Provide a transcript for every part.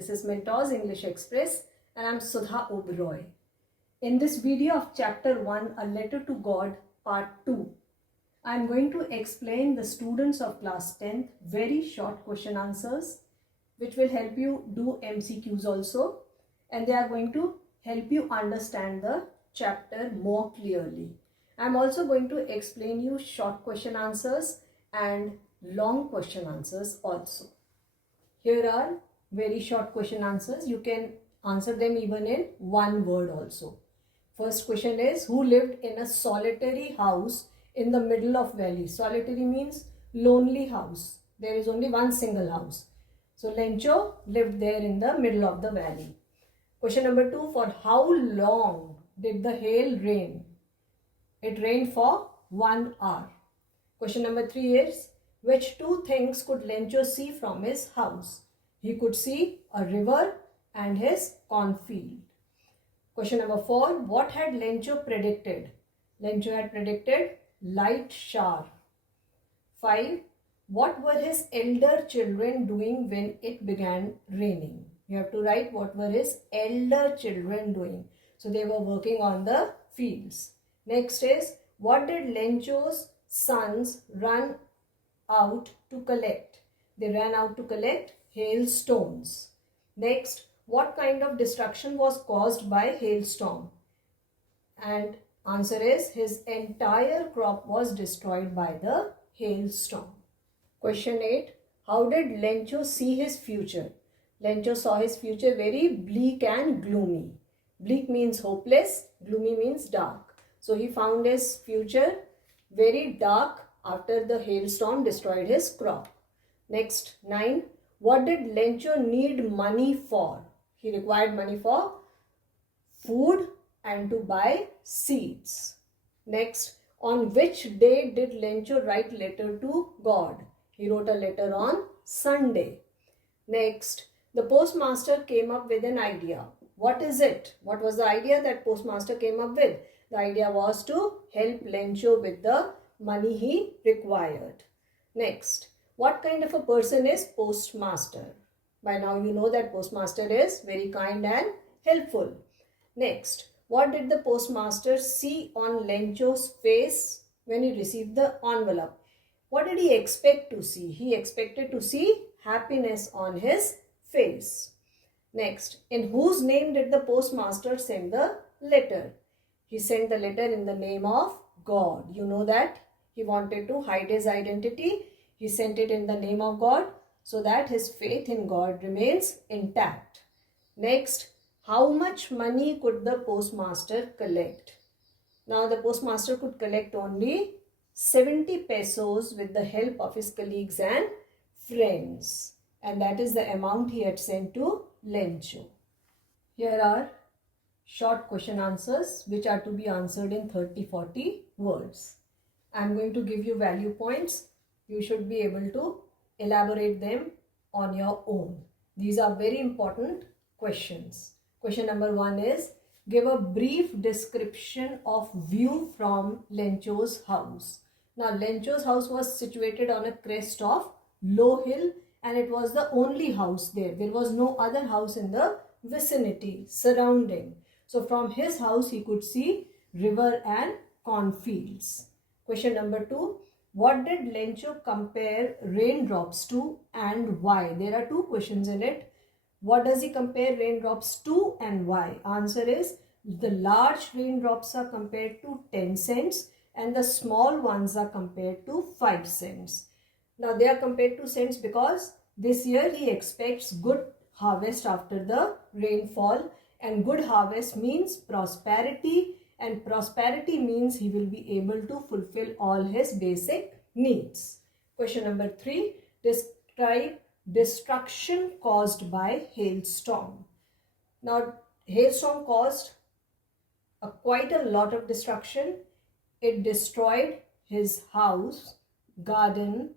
This is Mentors English Express and I'm Sudha Oberoi. In this video of Chapter 1, A Letter to God, Part 2, I'm going to explain the students of class 10th very short question answers which will help you do MCQs also, and they are going to help you understand the chapter more clearly. I'm also going to explain you short question answers and long question answers also. Here are very short question answers. You can answer them even in one word also. First question is, who lived in a solitary house in the middle of valley? Solitary means lonely house. There is only one single house. So Lencho lived there in the middle of the valley. Question number 2, for how long did the hail rain? It rained for 1 hour. Question number 3 is, which two things could Lencho see from his house? He could see a river and his cornfield. Question number 4, what had Lencho predicted? Lencho had predicted light shower. 5, what were his elder children doing when it began raining? You have to write what were his elder children doing. So they were working on the fields. Next is, what did Lencho's sons run out to collect? They ran out to collect hailstones. Next, what kind of destruction was caused by hailstorm? And answer is, his entire crop was destroyed by the hailstorm. Question 8, how did Lencho see his future? Lencho saw his future very bleak and gloomy. Bleak means hopeless, gloomy means dark. So he found his future very dark after the hailstorm destroyed his crop. Next, 9. What did Lencho need money for? He required money for food and to buy seeds. Next, on which day did Lencho write letter to God? He wrote a letter on Sunday. Next, the postmaster came up with an idea. What is it? What was the idea that postmaster came up with? The idea was to help Lencho with the money he required. Next, what kind of a person is postmaster? By now you know that postmaster is very kind and helpful. Next, what did the postmaster see on Lencho's face when he received the envelope? What did he expect to see? He expected to see happiness on his face. Next, in whose name did the postmaster send the letter? He sent the letter in the name of God. You know that he wanted to hide his identity. He sent it in the name of God so that his faith in God remains intact. Next, how much money could the postmaster collect? Now the postmaster could collect only 70 pesos with the help of his colleagues and friends. And that is the amount he had sent to Lencho. Here are short question answers which are to be answered in 30-40 words. I am going to give you value points. You should be able to elaborate them on your own. These are very important questions. Question number 1 is, give a brief description of view from Lencho's house. Now Lencho's house was situated on a crest of low hill and it was the only house there. There was no other house in the vicinity surrounding. So from his house he could see river and cornfields. Question number 2. What did Lencho compare raindrops to and why? There are two questions in it. What does he compare raindrops to and why? Answer is, the large raindrops are compared to 10 cents and the small ones are compared to 5 cents. Now they are compared to cents because this year he expects good harvest after the rainfall, and good harvest means prosperity, and prosperity means he will be able to fulfill all his basic needs. Question number 3. Describe destruction caused by hailstorm. Now hailstorm caused quite a lot of destruction. It destroyed his house, garden,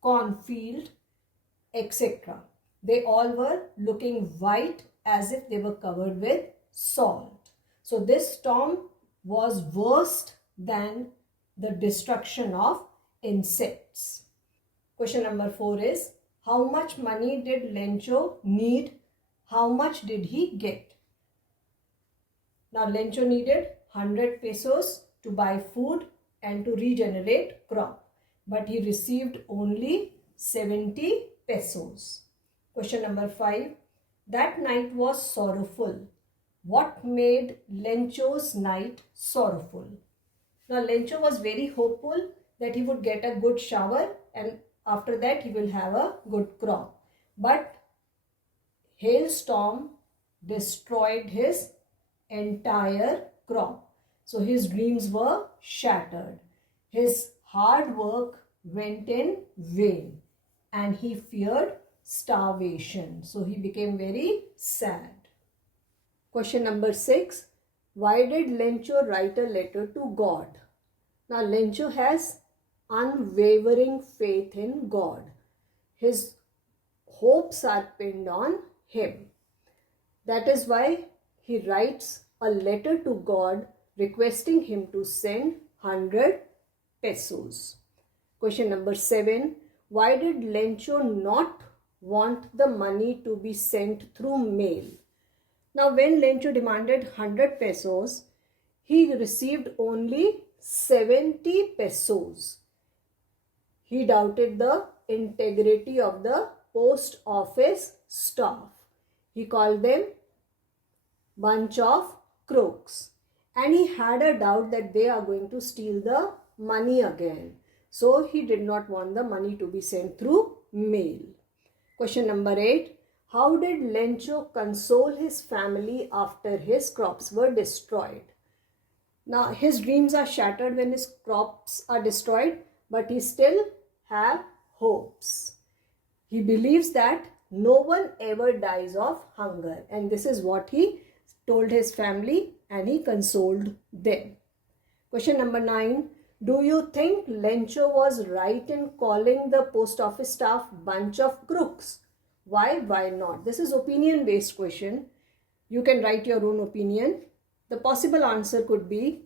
cornfield, etc. They all were looking white as if they were covered with salt. So this storm was worse than the destruction of insects. Question number 4 is, how much money did Lencho need? how much did he get? Now Lencho needed 100 pesos to buy food and to regenerate crop, but he received only 70 pesos. Question number 5. That night was sorrowful. What made Lencho's night sorrowful? Now Lencho was very hopeful that he would get a good shower and after that he will have a good crop. But hailstorm destroyed his entire crop. So his dreams were shattered. His hard work went in vain and he feared starvation. So he became very sad. Question number 6. Why did Lencho write a letter to God? Now Lencho has unwavering faith in God. His hopes are pinned on him. That is why he writes a letter to God requesting him to send 100 pesos. Question number 7. Why did Lencho not want the money to be sent through mail? Now when Lencho demanded 100 pesos, he received only 70 pesos. He doubted the integrity of the post office staff. He called them bunch of crooks and he had a doubt that they are going to steal the money again. So he did not want the money to be sent through mail. Question number 8. How did Lencho console his family after his crops were destroyed? Now his dreams are shattered when his crops are destroyed, but he still have hopes. He believes that no one ever dies of hunger, and this is what he told his family and he consoled them. Question number 9. Do you think Lencho was right in calling the post office staff bunch of crooks? Why not? This is opinion based question. You can write your own opinion. The possible answer could be,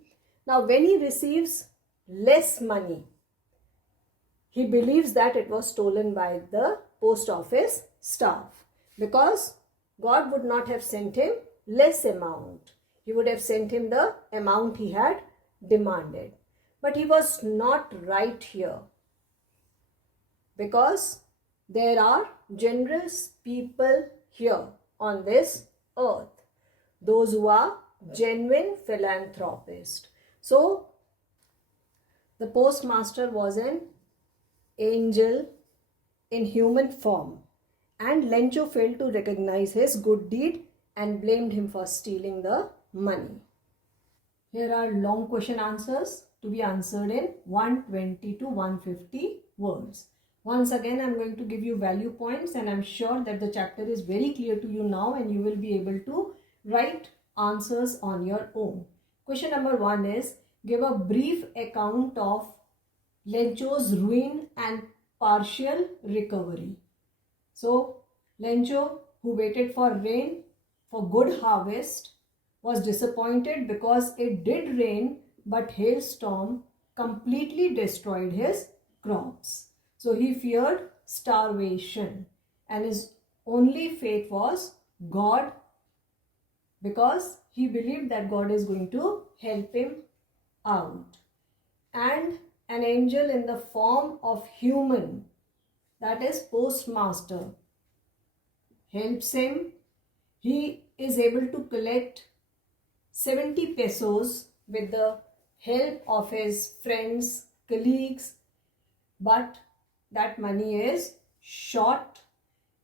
now when he receives less money, he believes that it was stolen by the post office staff because God would not have sent him less amount. He would have sent him the amount he had demanded. But he was not right here because there are generous people here on this earth, those who are genuine philanthropists. So the postmaster was an angel in human form and Lencho failed to recognize his good deed and blamed him for stealing the money. Here are long question answers to be answered in 120 to 150 words. Once again, I am going to give you value points and I am sure that the chapter is very clear to you now and you will be able to write answers on your own. Question number 1 is, give a brief account of Lencho's ruin and partial recovery. So, Lencho, who waited for rain for good harvest, was disappointed because it did rain but hailstorm completely destroyed his crops. So he feared starvation and his only faith was God because he believed that God is going to help him out. And an angel in the form of human, that is postmaster, helps him. He is able to collect 70 pesos with the help of his friends, colleagues, but that money is short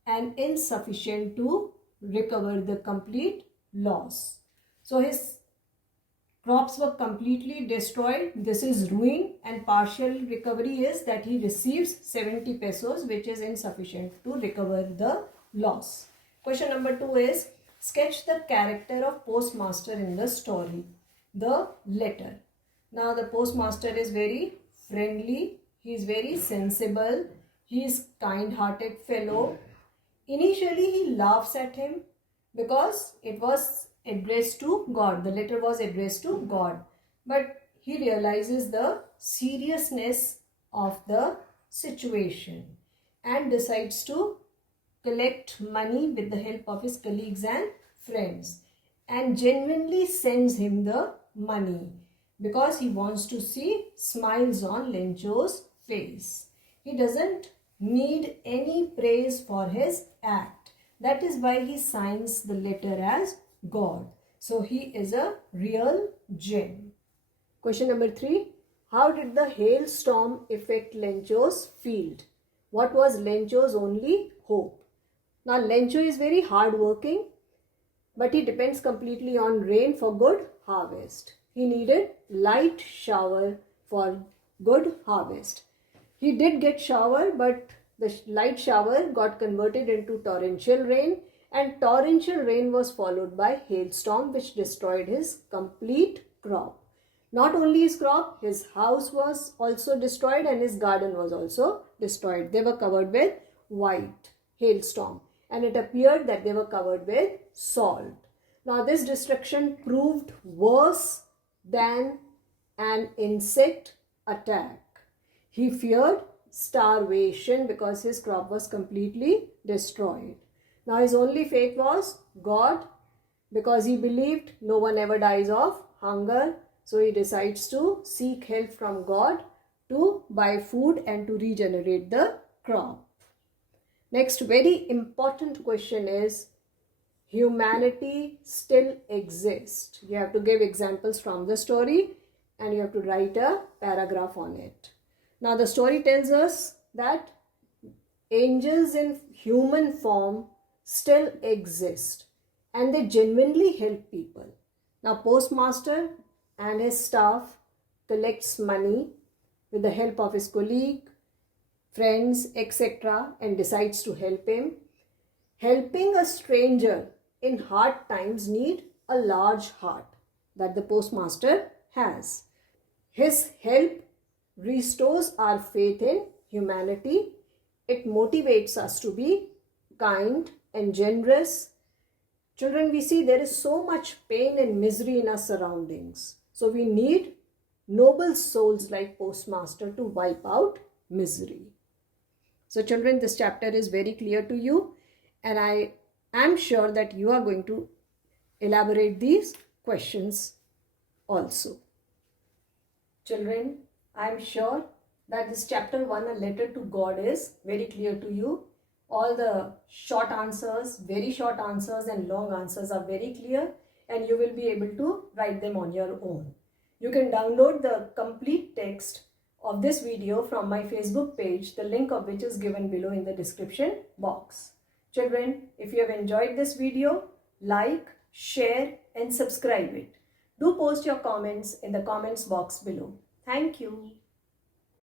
and insufficient to recover the complete loss. So his crops were completely destroyed. This is ruin, and partial recovery is that he receives 70 pesos, which is insufficient to recover the loss. Question number 2 is, sketch the character of postmaster in the story. The letter. Now the postmaster is very friendly. He is very sensible. He is kind-hearted fellow. Initially he laughs at him because it was addressed to God. The letter was addressed to God. But he realizes the seriousness of the situation and decides to collect money with the help of his colleagues and friends, and genuinely sends him the money because he wants to see smiles on Lencho's face. He doesn't need any praise for his act. That is why he signs the letter as God. So he is a real gem. Question number 3. How did the hailstorm affect Lencho's field? What was Lencho's only hope? Now Lencho is very hardworking, but he depends completely on rain for good harvest. He needed light shower for good harvest. He did get shower, but the light shower got converted into torrential rain, and torrential rain was followed by hailstorm, which destroyed his complete crop. Not only his crop, his house was also destroyed and his garden was also destroyed. They were covered with white hailstorm, and it appeared that they were covered with salt. Now this destruction proved worse than an insect attack. He feared starvation because his crop was completely destroyed. Now his only faith was God, because he believed no one ever dies of hunger. So he decides to seek help from God to buy food and to regenerate the crop. Next very important question is, humanity still exists? You have to give examples from the story and you have to write a paragraph on it. Now the story tells us that angels in human form still exist and they genuinely help people. Now postmaster and his staff collects money with the help of his colleague, friends, etc., and decides to help him. Helping a stranger in hard times need a large heart that the postmaster has. His help restores our faith in humanity. It motivates us to be kind and generous. Children, we see there is so much pain and misery in our surroundings. So we need noble souls like postmaster to wipe out misery. So children, this chapter is very clear to you, and I am sure that you are going to elaborate these questions also. Children, I am sure that this chapter 1, a letter to God, is very clear to you. All the short answers, very short answers and long answers are very clear, and you will be able to write them on your own. You can download the complete text of this video from my Facebook page, the link of which is given below in the description box. Children, if you have enjoyed this video, like, share and subscribe it. Do post your comments in the comments box below. Thank you.